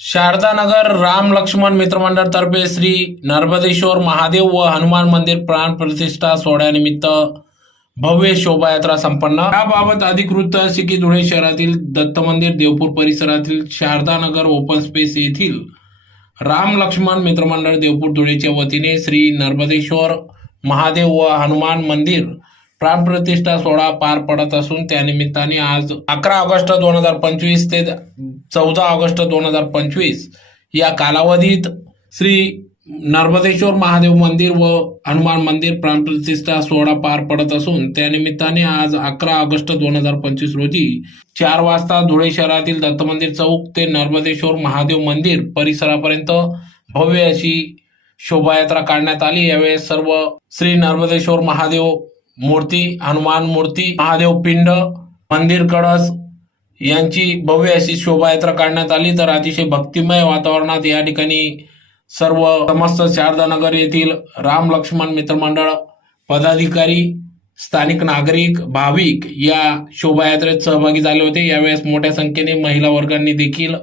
शारदानगर राम लक्ष्मण मित्रमंडळ तर्फे श्री नर्मदेश्वर महादेव व हनुमान मंदिर प्राण प्रतिष्ठा सोहळ्यानिमित्त भव्य शोभायात्रा संपन्न. याबाबत अधिक वृत्त असे की धुळे शहरातील दत्त मंदिर देवपूर परिसरातील शारदानगर ओपन स्पेस येथील राम लक्ष्मण मित्रमंडळ देवपूर धुळेच्या वतीने श्री नर्मदेश्वर महादेव व हनुमान मंदिर प्राणप्रतिष्ठा सोहळा पार पडत असून त्यानिमित्ताने आज अकरा ऑगस्ट दोन हजार पंचवीस ते चौदा ऑगस्ट दोन हजार पंचवीस या कालावधीत श्री नर्मदेश्वर महादेव मंदिर व हनुमान मंदिर प्राणप्रतिष्ठा सोहळा पार पडत असून त्यानिमित्ताने आज अकरा ऑगस्ट दोन हजार पंचवीस रोजी चार वाजता धुळे शहरातील दत्त मंदिर चौक ते नर्मदेश्वर महादेव मंदिर परिसरापर्यंत भव्य अशी शोभायात्रा काढण्यात आली. यावेळेस सर्व श्री नर्मदेश्वर महादेव मूर्ती हनुमान मूर्ती महादेव पिंड मंदिर कळस यांची भव्य अशी शोभायात्रा काढण्यात आली. तर अतिशय भक्तिमय वातावरणात या ठिकाणी सर्व समस्त शारदानगर येथील राम लक्ष्मण मित्रमंडळ पदाधिकारी स्थानिक नागरिक भाविक या शोभायात्रेत सहभागी झाले होते. यावेळेस मोठ्या संख्येने महिला वर्गांनी देखील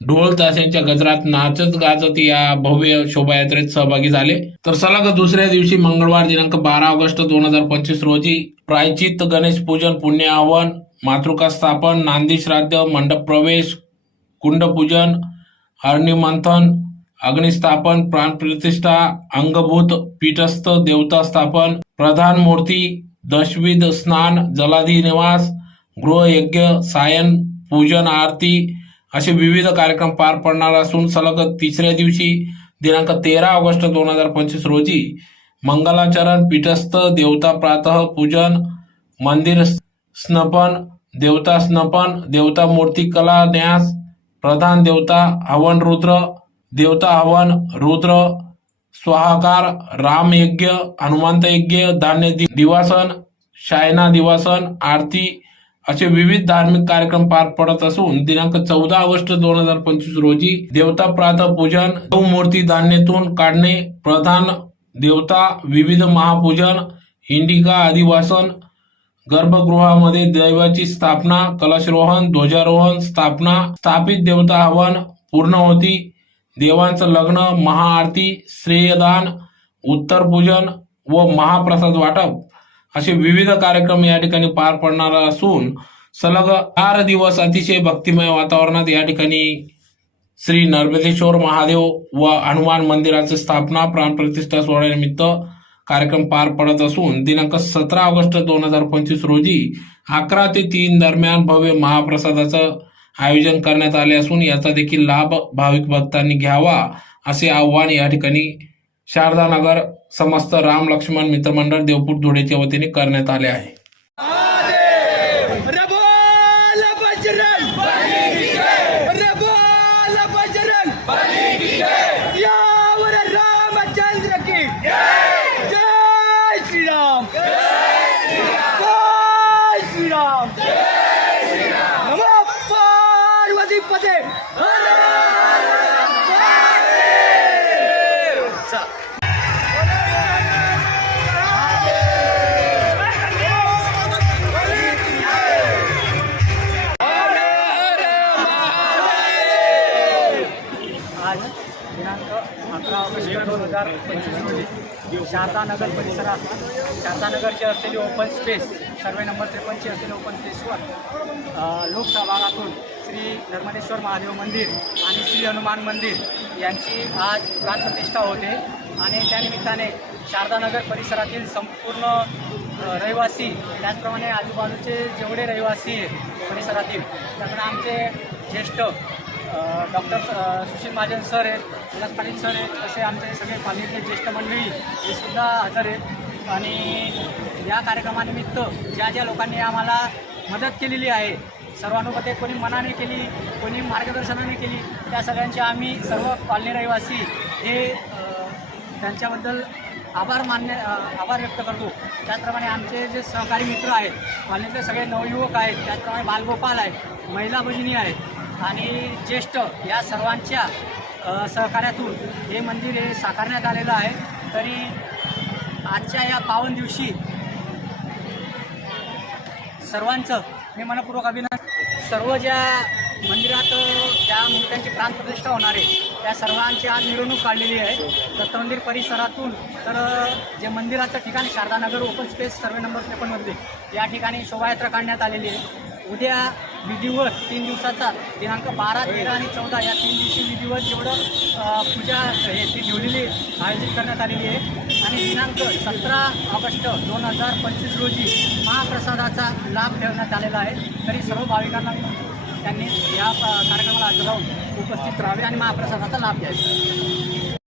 ढोल ताशांच्या गजरात नाचत गाजत या भव्य शोभायात्रेत सहभागी झाले. तर सलग दुसऱ्या दिवशी मंगळवार दिनांक बारा ऑगस्ट दोन हजार पंचवीस रोजी प्रायचित गणेश पूजन पुण्य मातृका स्थापन नांदी श्राद्ध मंडप प्रवेश कुंडपूजन हरणी अग्निस्थापन अग्निस्थापन प्राणप्रतिष्ठा अंगभूत पीठस्थ देवता स्थापन प्रधान मूर्ती दशविध स्नान जलाधी निवास गृहयज्ञ सायन पूजन आरती असे विविध कार्यक्रम पार पडणार असून सलग तिसऱ्या दिवशी दिनांक तेरा ऑगस्ट दोन हजार पंचवीस रोजी मंगलाचरण पीठस्थ देवता प्रातः पूजन मंदिर स्नपन देवता स्नपन देवता मूर्ती कला न्यास प्रधान देवता हवन रुद्र देवता हवन रुद्र स्वाहाकार राम यज्ञ हनुमंत यज्ञ धान्य दिवासन शायना दिवासन आरती असे विविध धार्मिक कार्यक्रम पार पडत असून दिनांक चौदा ऑगस्ट दोन हजार पंचवीस रोजी देवता प्रातः पूजन मूर्ती धान्यातून काढणे प्रधान देवता विविध महापूजन इंडिका आदिवासन गर्भगृहामध्ये दैवाची स्थापना कलशरोहण ध्वजारोहण स्थापना स्थापित देवता हवन पूर्ण होती. देवांचं लग्न महाआरती श्रेयदान उत्तर पूजन व महाप्रसाद वाटप असे विविध कार्यक्रम या ठिकाणी पार पडणार असून सलग चार दिवस अतिशय भक्तिमय वातावरणात या ठिकाणी श्री नर्मदेश्वर महादेव व हनुमान मंदिराची स्थापना प्राणप्रतिष्ठा सोहळ्यानिमित्त कार्यक्रम पार पडत असून दिनांक सतरा ऑगस्ट दोन हजार पंचवीस रोजी अकरा ते तीन दरम्यान भव्य महाप्रसादाचं आयोजन करण्यात आले असून याचा देखील लाभ भाविक भक्तांनी घ्यावा असे आव्हान या ठिकाणी शारदानगर समस्त राम लक्ष्मण मित्रमंडळ देवपूर धुळेच्या वतीने करण्यात आले आहे. पार्वती पदे अकरा ऑगस्ट दोन हजार पंचवीस रोजी शारदानगर परिसरात शांतानगरची असलेली ओपन स्पेस सर्वे नंबर त्रेपन्नची असलेली ओपन स्पेसवर लोकसहभागातून श्री धर्मनेश्वर महादेव मंदिर आणि श्री हनुमान मंदिर यांची आज प्राणप्रतिष्ठा होते. आणि त्यानिमित्ताने शारदानगर परिसरातील संपूर्ण रहिवासी त्याचप्रमाणे आजूबाजूचे जेवढे रहिवासी आहेत परिसरातील त्यामुळे आमचे ज्येष्ठ डॉक्टर सुशील महाजन सर आहेत विलास पाटील सर आहेत तसे आमचे सगळे पालिकेचे ज्येष्ठ मंडळी हे सुद्धा हजर आहेत. आणि या कार्यक्रमानिमित्त ज्या ज्या लोकांनी आम्हाला मदत केलेली आहे सर्वानुमते कोणी मनाने केली कोणी मार्गदर्शनाने केली त्या सगळ्यांचे आम्ही सर्व कॉलनी रहिवासी हे त्यांच्याबद्दल आभार मान्य आभार व्यक्त करतो. त्याचप्रमाणे आमचे जे सहकारी मित्र आहेत कॉलनीतले सगळे नवयुवक आहेत त्याचप्रमाणे बालगोपाल आहेत महिला भगिनी आहेत आणि ज्येष्ठ या सर्वांच्या सहकार्यातून हे मंदिर हे साकारण्यात आलेलं आहे. तरी आजच्या या पावन दिवशी सर्वांचं आणि मनपूर्वक अभिनंदन. सर्व ज्या मंदिरात ज्या मूर्त्यांची प्राणप्रतिष्ठा होणार आहे त्या सर्वांची आज मिरवणूक काढलेली आहे. दत्तमंदिर परिसरातून तर जे मंदिराचं ठिकाण Sharadanagar open space survey number त्रेपन्नमध्ये या ठिकाणी शोभायात्रा काढण्यात आलेली आहे. उद्या विधिवत तीन दिवसाचा दिनांक बारा तेरा आणि चौदा या तीन दिवशी विधिवत जेवढं पूजा हे ती ठेवलेली आयोजित करण्यात आलेली आहे. आणि दिनांक सतरा ऑगस्ट दोन हजार पंचवीस रोजी महाप्रसादाचा लाभ ठेवण्यात आलेला आहे. तरी सर्व भाविकांना त्यांनी या कार्यक्रमाला आज राहून उपस्थित राहावे आणि महाप्रसादाचा लाभ घ्यायचा.